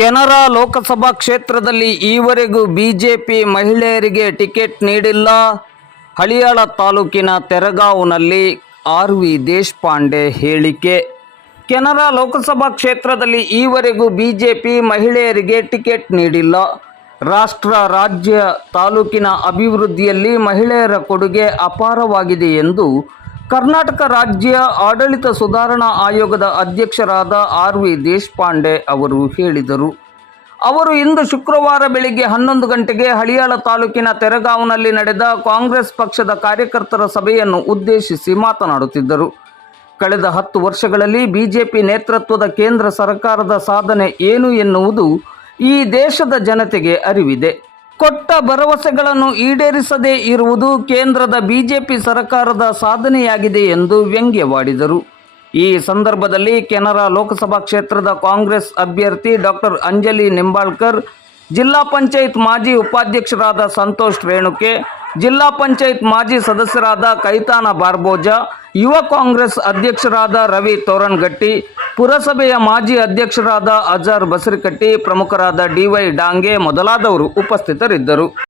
ಕೆನರಾ ಲೋಕಸಭಾ ಕ್ಷೇತ್ರದಲ್ಲಿ ಈವರೆಗೂ ಬಿಜೆಪಿ ಮಹಿಳೆಯರಿಗೆ ಟಿಕೆಟ್ ನೀಡಿಲ್ಲ. ಹಳಿಯಾಳ ತಾಲೂಕಿನ ತೆರಗಾವ್ನಲ್ಲಿ ಆರ್ ವಿ ದೇಶಪಾಂಡೆ ಹೇಳಿಕೆ. ಕೆನರಾ ಲೋಕಸಭಾ ಕ್ಷೇತ್ರದಲ್ಲಿ ಈವರೆಗೂ ಬಿಜೆಪಿ ಮಹಿಳೆಯರಿಗೆ ಟಿಕೆಟ್ ನೀಡಿಲ್ಲ. ರಾಷ್ಟ್ರ, ರಾಜ್ಯ ತಾಲೂಕಿನ ಅಭಿವೃದ್ಧಿಯಲ್ಲಿ ಮಹಿಳೆಯರ ಕೊಡುಗೆ ಅಪಾರವಾಗಿದೆ ಎಂದು ಕರ್ನಾಟಕ ರಾಜ್ಯ ಆಡಳಿತ ಸುಧಾರಣಾ ಆಯೋಗದ ಅಧ್ಯಕ್ಷರಾದ ಆರ್ ವಿ ದೇಶಪಾಂಡೆ ಅವರು ಹೇಳಿದರು. ಅವರು ಇಂದು ಶುಕ್ರವಾರ ಬೆಳಿಗ್ಗೆ ಹನ್ನೊಂದು ಗಂಟೆಗೆ ಹಳಿಯಾಳ ತಾಲೂಕಿನ ತೆರಗಾಂವ್ನಲ್ಲಿ ನಡೆದ ಕಾಂಗ್ರೆಸ್ ಪಕ್ಷದ ಕಾರ್ಯಕರ್ತರ ಸಭೆಯನ್ನು ಉದ್ದೇಶಿಸಿ ಮಾತನಾಡುತ್ತಿದ್ದರು. ಕಳೆದ ಹತ್ತು ವರ್ಷಗಳಲ್ಲಿ ಬಿಜೆಪಿ ನೇತೃತ್ವದ ಕೇಂದ್ರ ಸರ್ಕಾರದ ಸಾಧನೆ ಏನು ಎನ್ನುವುದು ಈ ದೇಶದ ಜನತೆಗೆ ಅರಿವಿದೆ. ಕೊಟ್ಟ ಭರವಸೆಗಳನ್ನು ಈಡೇರಿಸದೇ ಇರುವುದು ಕೇಂದ್ರದ ಬಿಜೆಪಿ ಸರ್ಕಾರದ ಸಾಧನೆಯಾಗಿದೆ ಎಂದು ವ್ಯಂಗ್ಯವಾಡಿದರು. ಈ ಸಂದರ್ಭದಲ್ಲಿ ಕೆನರಾ ಲೋಕಸಭಾ ಕ್ಷೇತ್ರದ ಕಾಂಗ್ರೆಸ್ ಅಭ್ಯರ್ಥಿ ಡಾಕ್ಟರ್ ಅಂಜಲಿ ನಿಂಬಾಳ್ಕರ್, ಜಿಲ್ಲಾ ಪಂಚಾಯತ್ ಮಾಜಿ ಉಪಾಧ್ಯಕ್ಷರಾದ ಸಂತೋಷ್ ರೇಣುಕೆ, ಜಿಲ್ಲಾ ಪಂಚಾಯತ್ ಮಾಜಿ ಸದಸ್ಯರಾದ ಕೈತಾನ ಬಾರ್ಬೋಜ ಯುವ ಕಾಂಗ್ರೆಸ್ ಅಧ್ಯಕ್ಷರಾದ ರವಿ ತೋರನ್ಗಟ್ಟಿ ಪುರಸಭೆಯ ಮಾಜಿ ಅಧ್ಯಕ್ಷರಾದ ಅಜಾರ್ ಬಸರಿಕಟ್ಟಿ, ಪ್ರಮುಖರಾದ ಡಿವೈ ಡಾಂಗೆ ಮೊದಲಾದವರು ಉಪಸ್ಥಿತರಿದ್ದರು.